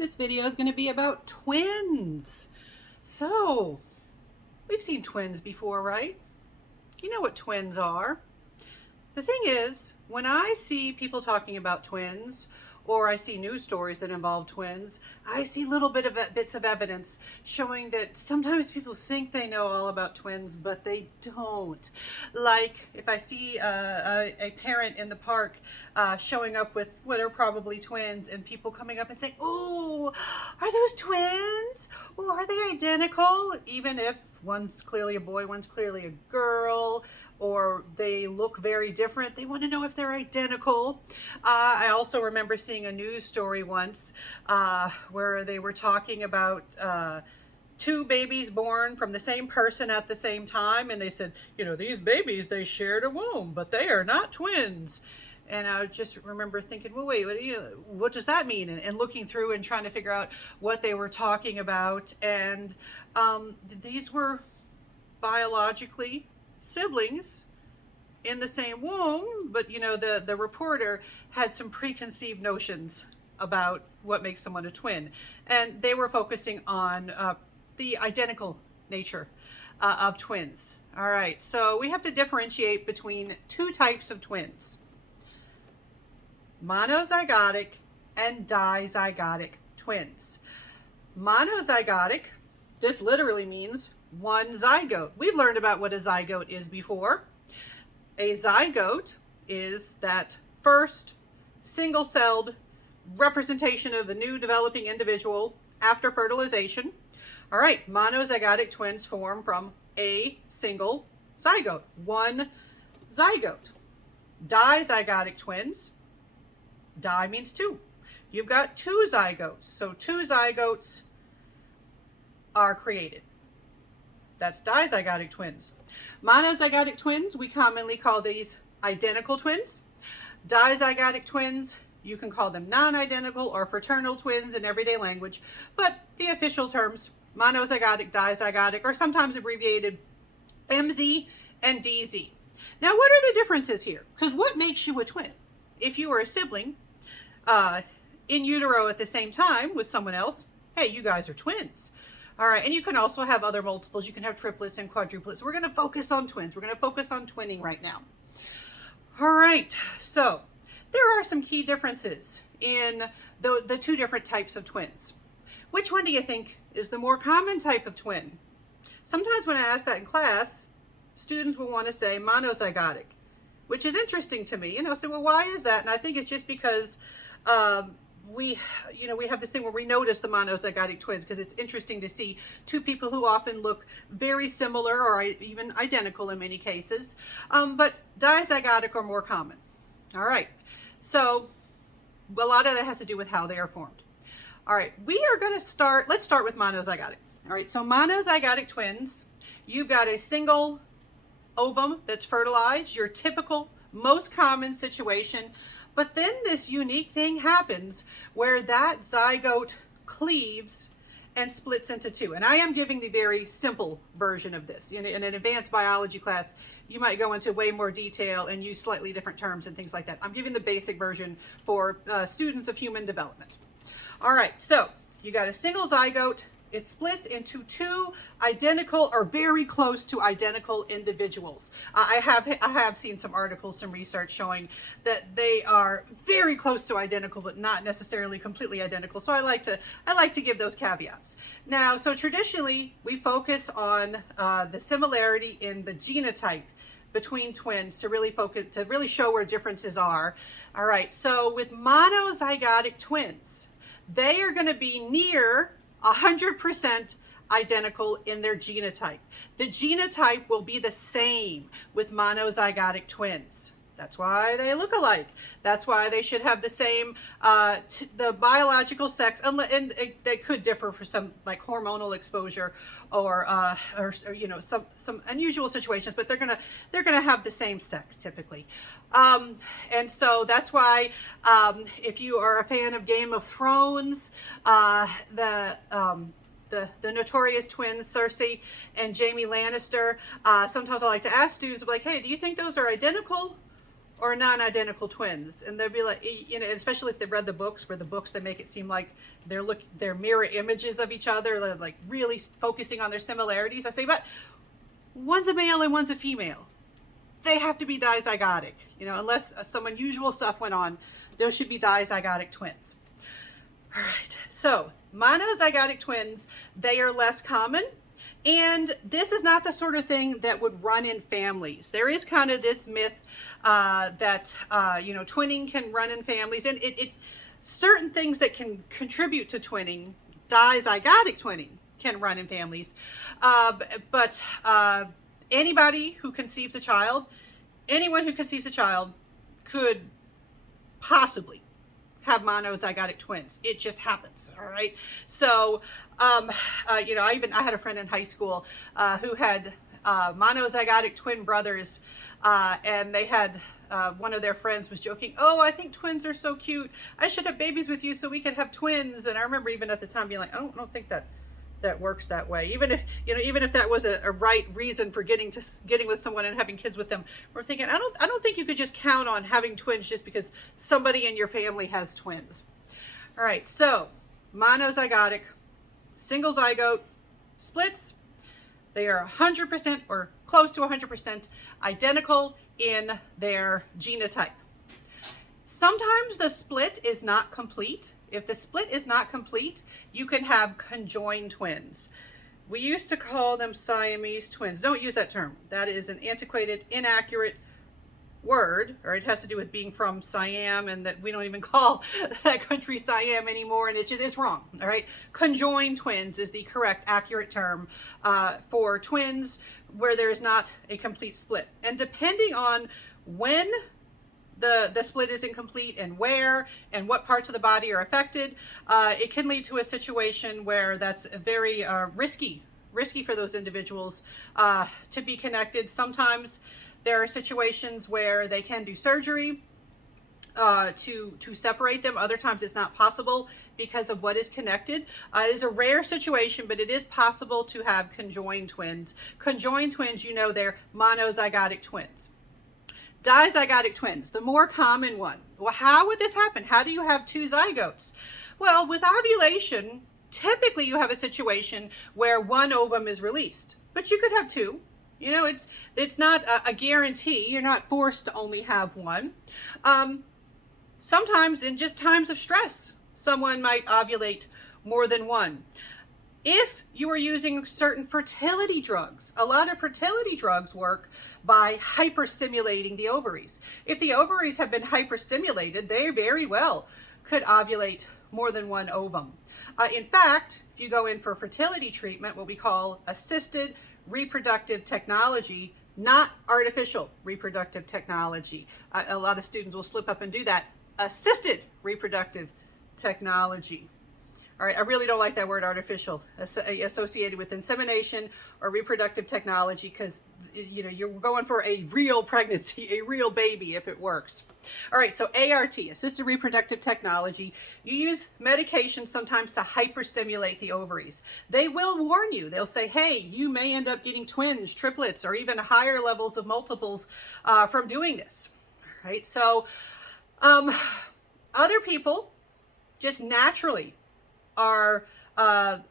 This video is going to be about twins. So, we've seen twins before, right? You know what twins are. The thing is, when I see people talking about twins, or I see news stories that involve twins, I see bits of evidence showing that sometimes people think they know all about twins, but they don't. Like if I see a parent in the park showing up with what are probably twins, and people coming up and saying, "Oh, are those twins? Or are they identical?" Even if one's clearly a boy, one's clearly a girl, or they look very different. They want to know if they're identical. I also remember seeing a news story once where they were talking about two babies born from the same person at the same time. And they said, these babies, they shared a womb, but they are not twins. And I just remember thinking, well, wait, what does that mean? And looking through and trying to figure out what they were talking about. And these were biologically siblings in the same womb, but the reporter had some preconceived notions about what makes someone a twin, and they were focusing on the identical nature of twins. All right, so we have to differentiate between two types of twins: monozygotic and dizygotic twins. Monozygotic, this literally means one zygote. We've learned about what a zygote is before. A zygote is that first single-celled representation of the new developing individual after fertilization. All right, monozygotic twins form from a single zygote, one zygote. Dizygotic twins, di means two. You've got two zygotes, so two zygotes are created. That's dizygotic twins. Monozygotic twins, we commonly call these identical twins. Dizygotic twins, you can call them non-identical or fraternal twins in everyday language, but the official terms, monozygotic, dizygotic, are sometimes abbreviated MZ and DZ. Now, what are the differences here? Because what makes you a twin? If you are a sibling in utero at the same time with someone else, hey, you guys are twins. All right, and you can also have other multiples. You can have triplets and quadruplets. We're going to focus on twins. We're going to focus on twinning right now. All right, so there are some key differences in the two different types of twins. Which one do you think is the more common type of twin? Sometimes when I ask that in class, students will want to say monozygotic, which is interesting to me. So well, why is that? And I think it's just because we have this thing where we notice the monozygotic twins because it's interesting to see two people who often look very similar or even identical in many cases, but dizygotic are more common. All right, so a lot of that has to do with how they are formed. All right, let's start with monozygotic. All right, so monozygotic twins, you've got a single ovum that's fertilized, your typical, most common situation. But then this unique thing happens where that zygote cleaves and splits into two. And I am giving the very simple version of this. In an advanced biology class, you might go into way more detail and use slightly different terms and things like that. I'm giving the basic version for students of human development. All right, so you got a single zygote. It splits into two identical or very close to identical individuals. I have seen some articles, some research showing that they are very close to identical, but not necessarily completely identical. So I like to give those caveats. Now, so traditionally we focus on the similarity in the genotype between twins to really show where differences are. All right, so with monozygotic twins, they are going to be near 100% identical in their genotype. The genotype will be the same with monozygotic twins. That's why they look alike. That's why they should have the same, the biological sex, and they could differ for some like hormonal exposure or some unusual situations, but they're gonna have the same sex typically. And so that's why if you are a fan of Game of Thrones, the notorious twins, Cersei and Jaime Lannister, sometimes I like to ask students, like, hey, do you think those are identical or non-identical twins. And they'll be like, especially if they've read the books, where the books, they make it seem like they're mirror images of each other. They're like really focusing on their similarities. I say, but one's a male and one's a female. They have to be dizygotic, unless some unusual stuff went on. Those should be dizygotic twins. All right, so monozygotic twins, they are less common. And this is not the sort of thing that would run in families. There is kind of this myth that twinning can run in families, and it certain things that can contribute to twinning, dizygotic twinning, can run in families. But anybody who conceives a child, anyone who conceives a child could possibly have monozygotic twins. It just happens. All right. So, I had a friend in high school who had monozygotic twin brothers, and they had one of their friends was joking, "Oh, I think twins are so cute. I should have babies with you so we could have twins." And I remember even at the time being like, I don't think that works that way. Even if that was a right reason for getting with someone and having kids with them, we're thinking, I don't think you could just count on having twins just because somebody in your family has twins. All right, so monozygotic, single zygote splits, they are 100% or close to 100% identical in their genotype. Sometimes the split is not complete. If the split is not complete, you can have conjoined twins. We used to call them Siamese twins. Don't use that term. That is an antiquated, inaccurate word, or it has to do with being from Siam, and that we don't even call that country Siam anymore, and it's wrong. All right, conjoined twins is the correct, accurate term for twins where there is not a complete split. And depending on when the split is incomplete and where and what parts of the body are affected, it can lead to a situation where that's very risky for those individuals to be connected. Sometimes there are situations where they can do surgery to separate them. Other times it's not possible because of what is connected. It is a rare situation, but it is possible to have conjoined twins. Conjoined twins, they're monozygotic twins. Dizygotic twins, the more common one. Well, how would this happen? How do you have two zygotes? Well, with ovulation, typically you have a situation where one ovum is released, but you could have two. It's not a guarantee. You're not forced to only have one. Sometimes in just times of stress, someone might ovulate more than one. If you are using certain fertility drugs, a lot of fertility drugs work by hyperstimulating the ovaries. If the ovaries have been hyperstimulated, they very well could ovulate more than one ovum. In fact, if you go in for fertility treatment, what we call assisted reproductive technology, not artificial reproductive technology. A lot of students will slip up and do that. Assisted reproductive technology. All right, I really don't like that word artificial associated with insemination or reproductive technology, because you're going for a real pregnancy, a real baby if it works. All right, so ART, assisted reproductive technology, you use medication sometimes to hyperstimulate the ovaries. They will warn you. They'll say, hey, you may end up getting twins, triplets, or even higher levels of multiples from doing this. All right, so other people just naturally are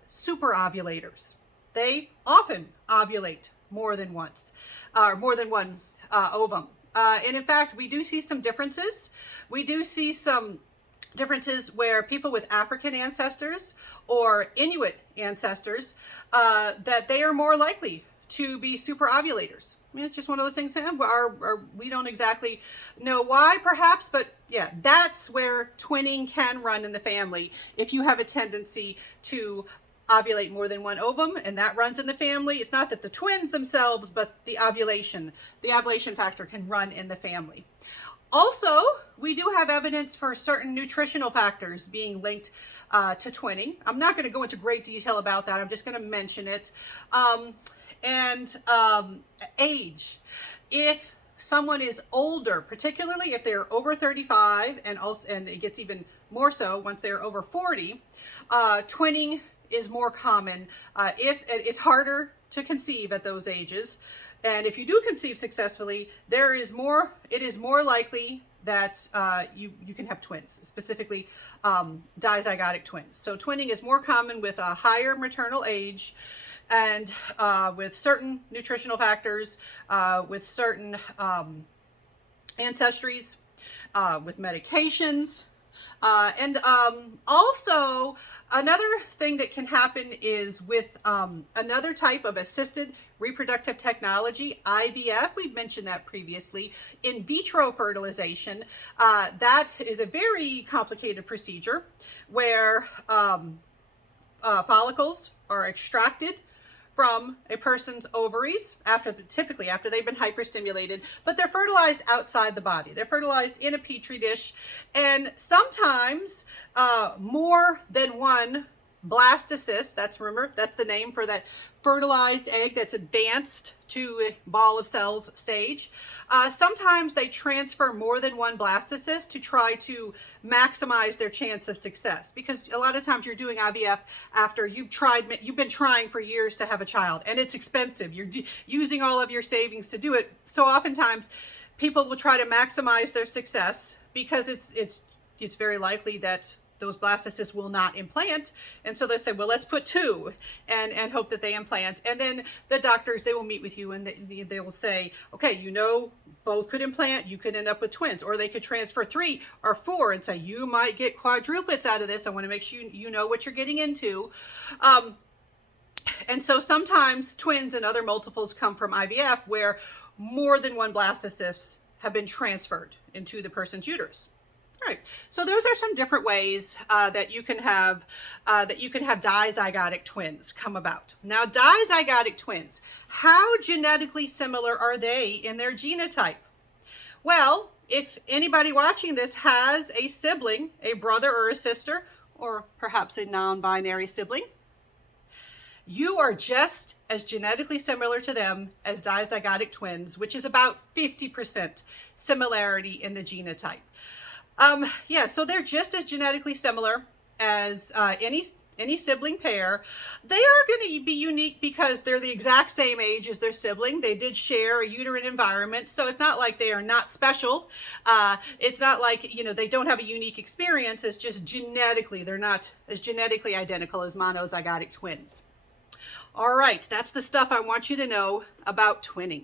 super ovulators. They often ovulate more than once, or more than one ovum. And in fact, we do see some differences. We do see some differences where people with African ancestors or Inuit ancestors, that they are more likely to be super ovulators. I mean, it's just one of those things that we don't exactly know why, perhaps, but yeah, that's where twinning can run in the family. If you have a tendency to ovulate more than one ovum, and that runs in the family, it's not that the twins themselves, but the ovulation factor can run in the family. Also, we do have evidence for certain nutritional factors being linked to twinning. I'm not going to go into great detail about that. I'm just going to mention it. Age. If someone is older, particularly if they're over 35, and it gets even more so once they're over 40, twinning is more common. If it's harder to conceive at those ages. And if you do conceive successfully, it is more likely that you can have twins, specifically dizygotic twins. So twinning is more common with a higher maternal age, and with certain nutritional factors, with certain ancestries, with medications. And also, another thing that can happen is with another type of assisted reproductive technology, IVF. We've mentioned that previously. In vitro fertilization, that is a very complicated procedure where follicles are extracted from a person's ovaries typically after they've been hyperstimulated, but they're fertilized outside the body. They're fertilized in a petri dish, and sometimes more than one blastocyst, that's the name for that fertilized egg that's advanced to a ball of cells stage. Sometimes they transfer more than one blastocyst to try to maximize their chance of success, because a lot of times you're doing IVF after you've been trying for years to have a child, and it's expensive. You're using all of your savings to do it. So oftentimes people will try to maximize their success because it's very likely that those blastocysts will not implant. And so they say, well, let's put two and hope that they implant. And then the doctors, they will meet with you and they will say, okay, both could implant, you could end up with twins, or they could transfer 3 or 4 and say, you might get quadruplets out of this. I want to make sure you know what you're getting into. And so sometimes twins and other multiples come from IVF, where more than one blastocyst have been transferred into the person's uterus. All right, so those are some different ways that you can have dizygotic twins come about. Now, dizygotic twins, how genetically similar are they in their genotype? Well, if anybody watching this has a sibling, a brother or a sister, or perhaps a non-binary sibling, you are just as genetically similar to them as dizygotic twins, which is about 50% similarity in the genotype. So they're just as genetically similar as any sibling pair. They are going to be unique because they're the exact same age as their sibling. They did share a uterine environment, so it's not like they are not special. It's not like, they don't have a unique experience. It's just genetically, they're not as genetically identical as monozygotic twins. All right, that's the stuff I want you to know about twinning.